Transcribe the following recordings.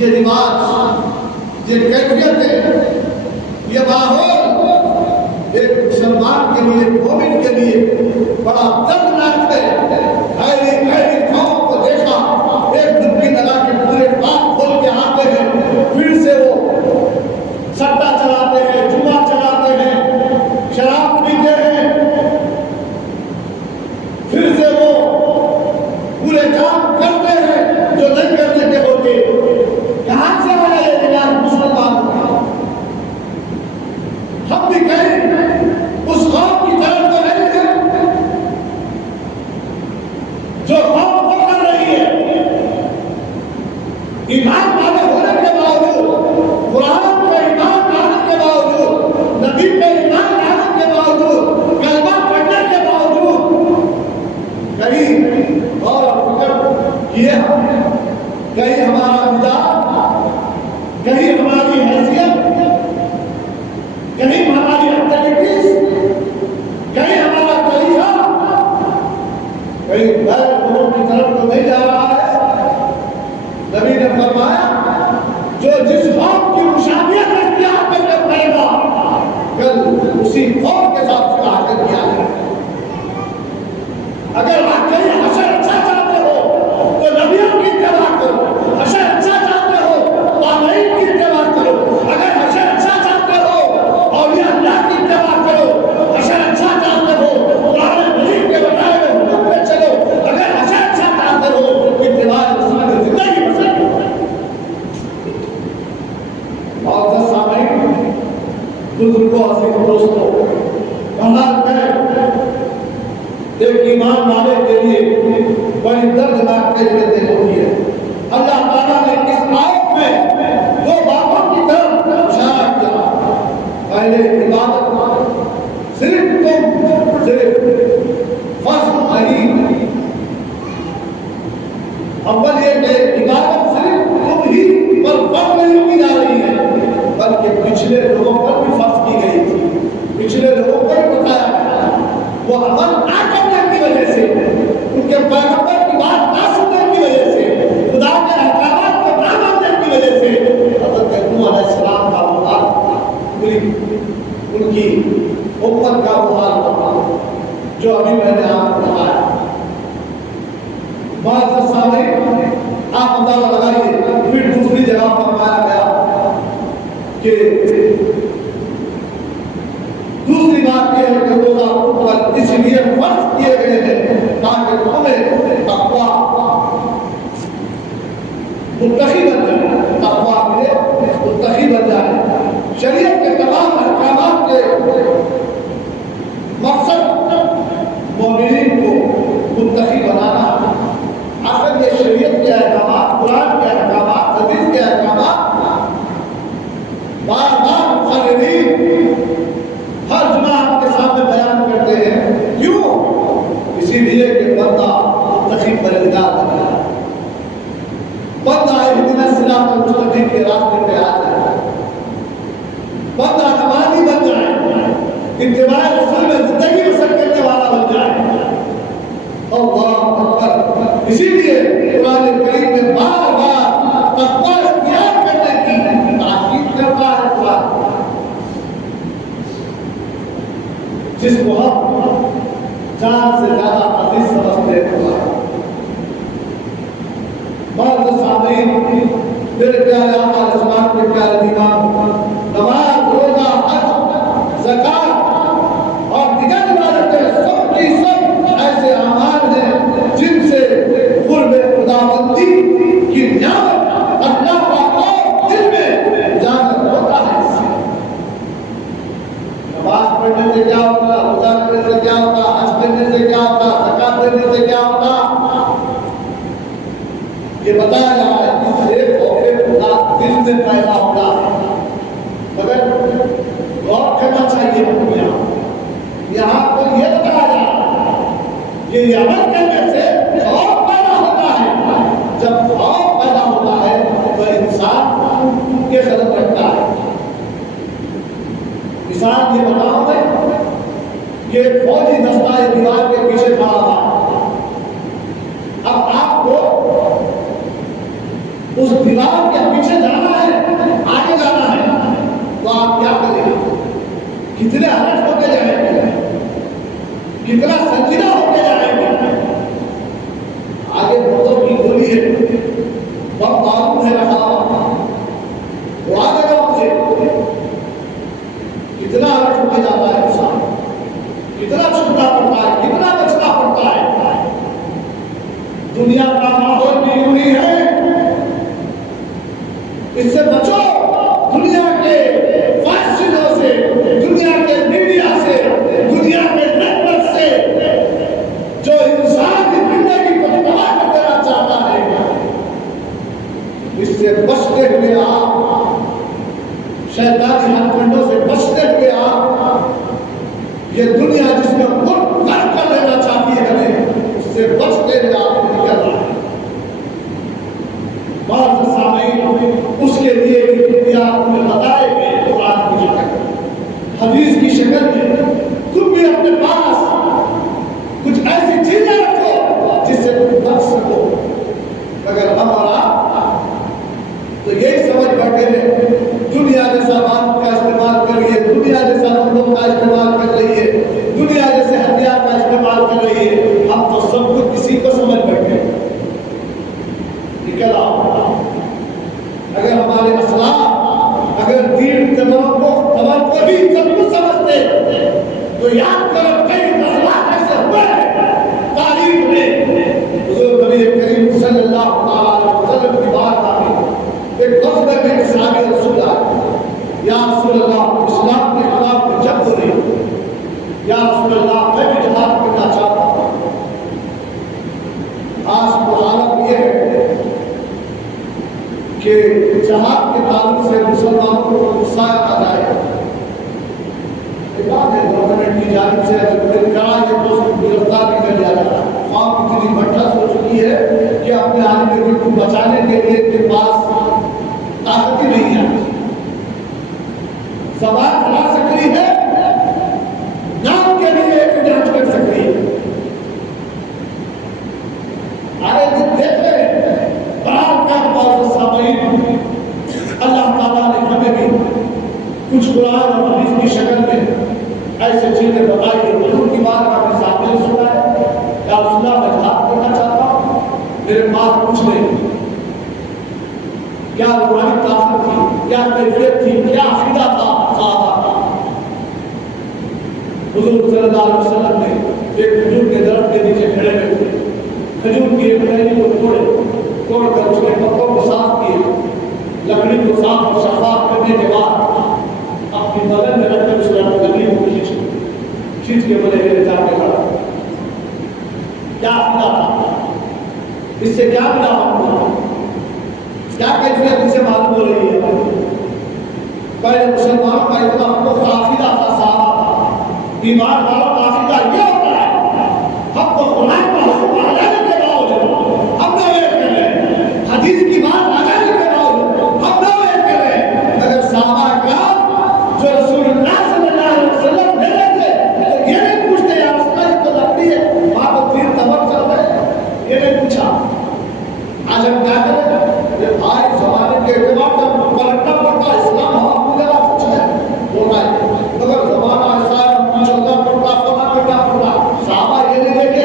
ये रिवाज, ये कैफियत, ये माहौल एक मुसलमान के लिए, मोमिन के लिए बड़ा दर्दनाक है। ऐसी कौम को देखा, एक डुबकी लगा के पूरे बात खोल के आते हैं, फिर से वो सट्टा चलाते हैं, जुआ चलाते हैं, शराब पीते हैं, फिर से वो पूरे काम करते हैं जो नहीं करने के होते। कहां से आया ये रिवाज मुसलमान का? हम भी कहें उस कौम की तरफ तो नहीं है जो कौम वो कर रही है। ईमान वाले होने के बावजूद, कुरान पे ईमान लाने के बावजूद, नबी पे ईमान लाने के बावजूद, कलमा पढ़ने के बावजूद कहीं और फिक्र किए, कहीं हमारा मिजाज, कहीं हमारी हैसियत, कहीं हमारी एक्टिविटीज, कहीं हमारा तरीका कहीं गैर लोगों की तरफ तो नहीं जा रहा है। नबी ने फरमाया जो जिस कौम की मुशाबियत इख्तियार करके पड़ेगा, कल उसी कौम के साथ मुशाबियत किया जाएगा। अगर वाकई हशर अच्छा चाहते हो तो नबियों की इत्तिबा करो, हशर अच्छा चाहते हो तो ताबईन की इत्तिबा करो, अगर हशर अच्छा चाहते हो औलिया अल्लाह की इत्तिबा करो, हशर अच्छा चाहते हो कुरान मजीद के बताए हुए हुक्म पे चलो, अगर हशर अच्छा चाहते हो इत्तिबा रसूल की जिंदगी बसर करो। और दस सामईन, बुजुर्गों, अजीज दोस्तों, एक ईमान वाले के लिए बड़ी दर्दनाक कैफियत होती है। अल्लाह ताला ने इस आयत में दो बातों की तरफ इशारा किया। पहले इबादत, सिर्फ फर्ज नहीं। अव्वल ये कि इबादत सिर्फ तुम ही पर फर्ज नहीं की जा रही है, बल्कि पिछले लोगों पर भी फर्ज की गई थी, पिछले लोगों पर बताया गया। वो अमल ना करने की वजह से, उनके पैगंबर की बात ना सुनने की वजह से, खुदा के अहकामात को ना मानने की वजह से हज़रत नूह अलैहिस्सलाम का वो हाल, उनकी उम्मत का वो हाल जो अभी मैंने आपको बताया। बात सामने आप अंदाजा लगाइए। फिर दूसरी जगह पर पाया गया कि दूसरी बात यह है कि रोजा पर इसलिए फर्ज किए गए हैं ताकि तुम्हें तक़वा मुत्तकी बन जाए, तक़वा मिले, मुत्तकी बन जाए। शरीयत के तमाम अहकामात के मकसद मोमिनीन को मुत्तकी बनाना। आखिर ये शरीयत के अहकामात, कुरान के अहकामात, हदीस के अहकामात बार बार मुक़र्रिरीन हर जुमा आपके सामने बयान करते हैं। क्यों? इसीलिए कि बंदा मुत्तकी परहेज़गार बन जाए, बंदा इहदिना सिरातल मुस्तकीम के रास्ते पे आ जाए, बंदा नमाज़ी बन जाए, इत्तिबाए रसूल में जिंदगी बसर करने वाला बन जाए। अल्लाह अकबर। इसीलिए कुरान करीम में बार बार तक़वा इख्तियार करने की ताकीद करता है कुरान। जिसको हम जान से ज्यादा अजीज समझते हैं। सामईन, मेरे प्यारे आका अलैहिस्सलाम के प्यारे दीवान, नमाज, रोजा, हज, ज़कात और दीगर इबादतें सब की सब ऐसे अमाल हैं जिनसे कुर्ब खुदाबंदी की नियामत अल्लाह का खौफ दिल में उजागर होता है। नमाज पढ़ने से क्या होता, रोजा करने से क्या होता, हज करने से क्या होता, ज़कात देने से क्या होता, ये बताया जा रहा है कि एक खौफ खुदा दिल में पैदा होता है। मगर गौर करना चाहिए हमको, यहाँ पर यह बताया जा रहा है कि अमल करने से खौफ पैदा होता है। जब खौफ पैदा होता है तो इंसान के कदम रखता है। मिसाल ये बताऊं मैं कि फौजी दस्ता दीवार के पीछे खड़ा था। अब आपको उस दीवार के पीछे जाना है, आगे जाना है, तो आप क्या करेंगे? कितने अलर्ट होके जाएंगे, कितना संजीदा होके जाएंगे। आगे बहुतों की गोली है, बम बारूद है रखा, वो आगे मुझे कितना अलर्ट होके जाता है इंसान, कितना छूटना पड़ता है, कितना बचना पड़ता है। दुनिया का माहौल भी यूं ही है, इससे बचो। दुनिया के फासिलों से, दुनिया के मीडिया से, दुनिया के नेटवर्क से, जो इंसान की जिंदगी को तबाह कर देना चाहता है, इससे बचते हुए आप, शैतानी हथकंडों से बचते हुए आप, ये दुनिया जिसमें मुल्क गर्क कर लेना चाहती है हमें, उससे बचते हुए आप निकल रहा है। उसके लिए आपने बताए गए कुरान की शक्ल, हदीस की शक्ल में तुम भी अपने पास कुछ ऐसी चीजें रखो जिससे तुम बच सको। अगर हम और आप तो यही समझ बैठे हैं दुनिया जैसा बात का इस्तेमाल करिए, दुनिया जैसा बंदों का इस्तेमाल कर रही है, दुनिया जैसे हथियार का इस्तेमाल कर रही है, हम तो सब कुछ किसी को समझ बैठे। निकल आओ। अगर हमारे असलाफ, अगर दीन तमाम को ही सब कुछ समझते तो याद करो कई मसला ऐसे हुए तारीख में। हुजूर नबी करीम सल्लल्लाहु अलैहि वसल्लम की बात आ गई, एक गज़वे में सहाबी रसूल आए, या रसूल अल्लाह इस्लाम के खिलाफ जंग हो रही, या रसूल अल्लाह मैं भी जिहाद करना चाहता हूँ। आज तो हालत ये है कि जहाद के ताल्लुक से मुसलमानों को गुस्सा आ जाए, गवर्नमेंट की जानिब से गिरफ्तार भी कर लिया जाता है। कौम इतनी भट्ठस हो चुकी है कि अपने आदमी को बचाने के लिए इनके पास ताकत ही नहीं है। सवाल खड़ा सकती है, नाम के लिए जांच कर सकती है। आए दिन देख रहे अल्लाह ताला ने हमें भी कुछ कुरान और हदीस की शक्ल में ऐसे चीजें बताई है। उनकी बात आपने सामने सुना है, क्या सुना? मैं बात करना चाहता हूँ, मेरे पास कुछ नहीं। क्या रूहानी ताकत थी, क्या कैफियत थी, क्या अकीदा था सहाबा का। हुजूर सल्लल्लाहु अलैहि वसल्लम ने एक खजूर के दरख्त के नीचे खड़े हुए थे, खजूर की एक टहनी को तोड़कर उसके पत्तों को साफ किए, लकड़ी को साफ और शफाफ करने के बाद अपनी बगल में रखकर उस लकड़ी को खींच के बोले मेरे जाके खड़ा। क्या मिला? इससे क्या मिला आपको? क्या कैफियत इसे मालूम हो रही है? पहले मुसलमानों का इतना काफिला था, सहाबा था, ईमान वालों का काफिला ये होता है। हम तो कुरान का हुक्म आ जाने के बावजूद हम ना वेट कर रहे, हदीस की बात आ जाने के बावजूद हम ना वेट कर रहे। अगर सहाबा किराम जो रसूलुल्लाह सल्लल्लाहु अलैहि वसल्लम मिले थे तो ये नहीं पूछते यार उसका ये तो लगती है वहां तो तीन तबर चल रहे, ये नहीं पूछा। आज हम क्या करें? ये आज जमाने के एतबार से पलटना पड़ता, इस्लाम हवा पूजा सच है बोल रहा है, मगर जमाना ऐसा है चलना पड़ता, पता करना पड़ता। सहाबा ये नहीं देखे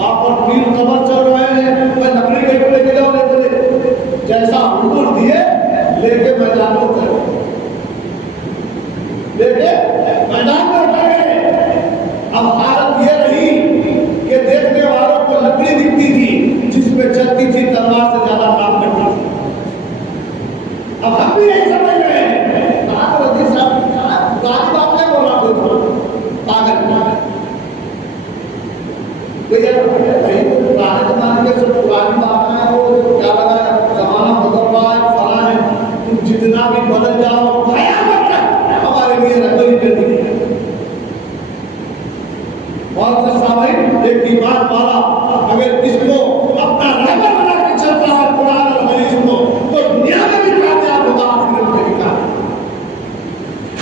आप पर तीन तबर चल रहे हैं, मैं लकड़ी के टुकड़े मिले होने बोले जैसा हुजूर दिए लेके मैदान में उतर, लेके मैदान में उतर गए। अब हालत ये रही कि देखने वालों को लकड़ी दिखती थी जिसमें चलती थी तलवार से ज्यादा काम करती थी। अब हम भी यही समझ रहे हैं, पुरानी बात नहीं बोल रहा कोई पागल भाई, पुराने जमाने के सब पुरानी बात है, वो क्या लगा है जमाना बदल रहा है, फला है, तुम जितना भी बदल जाओ हमारे लिए रखोई कर दी। बहुत से सामने एक ईमान वाला अगर इसको अपना रहबर बना के चलता है कुरान और हदीस को, तो दुनिया में भी कामयाब होगा, आखिरत में भी कामयाब।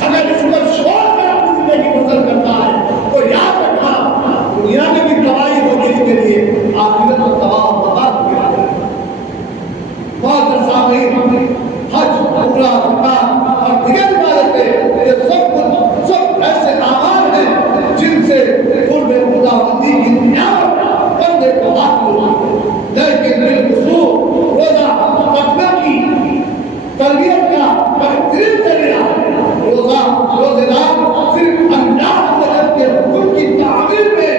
अगर इसको छोड़ कर अपनी जिंदगी बसर करता है तो याद रखना दुनिया में भी तबाही होगी इसके लिए, आखिरत में तबाह बर्बाद हो गया। बात होती है, लेकिन बिलखुसूस रोजा तकवा की तरबियत का बेहतरीन जरिया है। रोजा रोजेदार सिर्फ अल्लाह के हुक्म की तामील में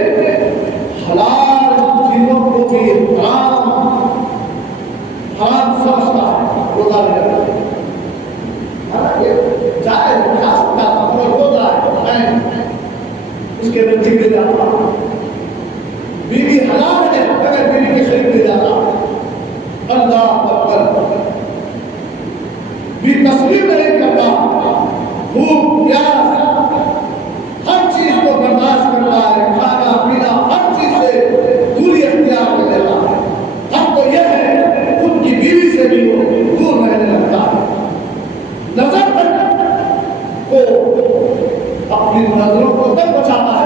हलाल चीजों को भी हराम समझता है, रोजा नहीं रखता। हालांकि जायज खा सकता था मगर रोजा है उसके बच्चे गिर जाता, बीवी हलाल है अगर बीवी के शरीर गिर जाता, अल्लाह अकबर, भी तस्लीम नहीं करता, भूख प्यास हर चीज को बर्दाश्त करता है, खाना पीना हर चीज से दूरी अख्तियार कर लेता है। अब तो यह है खुद की बीवी से भी वो दूर रहने लगता है। नजर को अपनी नजरों को तब बचाता है,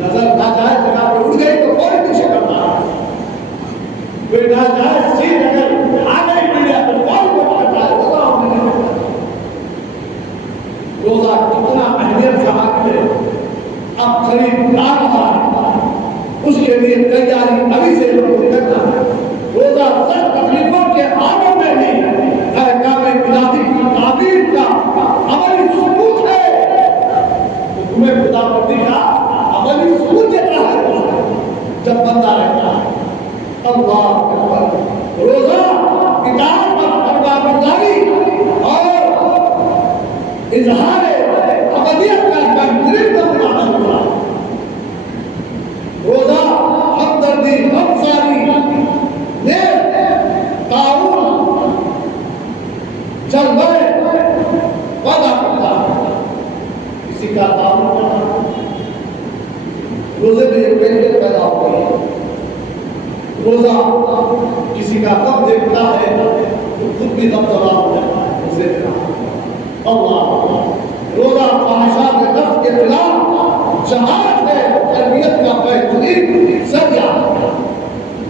नजर नाजायज जगह पर उड़ गई तो फौरन पीछे करता है, कोई नाजायज चीज अगर आ गई मीडिया तो फौरन पकड़ता है। रोजा कितना अहमियत का हक है, अब करीब आ रहा है, उसके लिए तैयारी अभी से लोगों को करना है। रोजा सब तकलीफों के आलों में ही अहकाम इलाही की ताबीर का अमली सबूत है, हुक्म खुदाबंदी का अमली सबूत देता है जब बंदा रहता है। अल्लाह अकबर, रोजा किताब पर फरमाबरदारी और इजहार अबदियत का बेहतरीन नमूना होगा। रोजा हमदर्दी, हमसारी, नेक, ताउन, जज्बे पैदा करता है, किसी का ताउन करना। रोजे में एक कैफियत पैदा होती है, रोजा किसी का कब देखता है तो खुद भी दबदबा हो जाता है उसे अल्लाह। रोजा ख्वाहिशा के नफ्स के खिलाफ जहाद है, तरबियत का बेहतरीन जरिया।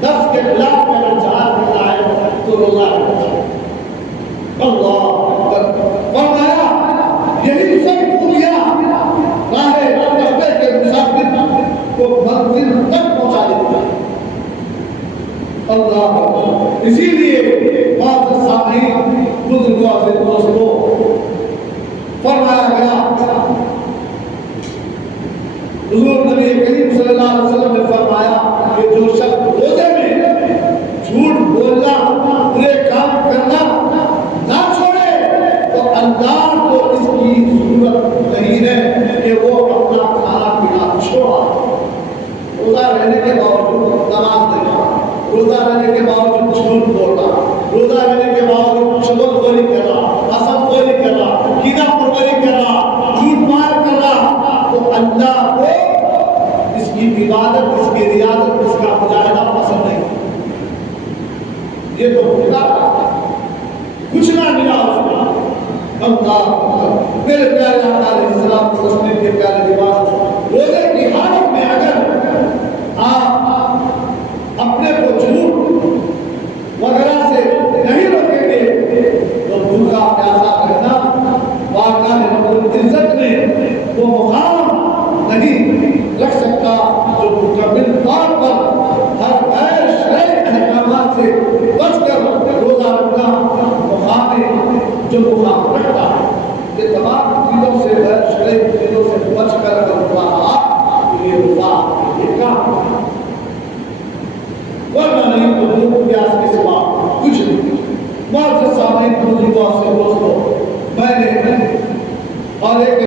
नफ्स के खिलाफ अगर जहाद करना है तो रोजा रखना है। अल्लाह फरमाया यही सब खूबियां राहे तकवे के मुसाफिर को मंजिल तक पहुंचा देती है। अल्लाह, इसीलिए बात सामीन बुजुर्गों से दोस्तों फरमाया गया, हुजूर नबी करीम सल्लल्लाहु अलैहि वसल्लम ने फरमाया कि जो शख्स रोजे में झूठ बोलना, बुरे काम करना ना छोड़े तो अल्लाह को इसकी जरूरत नहीं है कि वो अपना खाना पीना छोड़ा। रोजा रहने के बावजूद नमाज नहीं पढ़ा, रोजा रहने के बावजूद झूठ बोलना, रोजा रहने के बावजूद चुगलखोरी करना, हसदखोरी करना, कीनापुरवरी करना, झूठ मार करना, तो अल्लाह को इसकी इबादत, इसकी रियादत, इसका मुजाहिदा पसंद नहीं। ये तो खुदा कुछ ना मिला उसका। अल्लाह मेरे प्यारे आका अलैहिस्सलाम को उसने के प्यारे लिबास रोजे की हालत में अगर आप अपने को झूठ वगैरह से नहीं रोकेंगे तो भूखा प्यासा रहना वाक़ा इज्जत में वो मुकाम नहीं रख सकता जो मुकम्मल तौर पर हर गैर शरई अहकामात से बचकर रोजा रखना मुकाम जो मुकाम रखता है। ये तमाम चीजों से गैर शरई चीजों से बचकर अगर रहा तो ये रोजा ये काम, वरना नहीं तो भूख प्यास के सिवा कुछ नहीं। मौत से सामने बुजुर्गों से दोस्तों मैंने और एक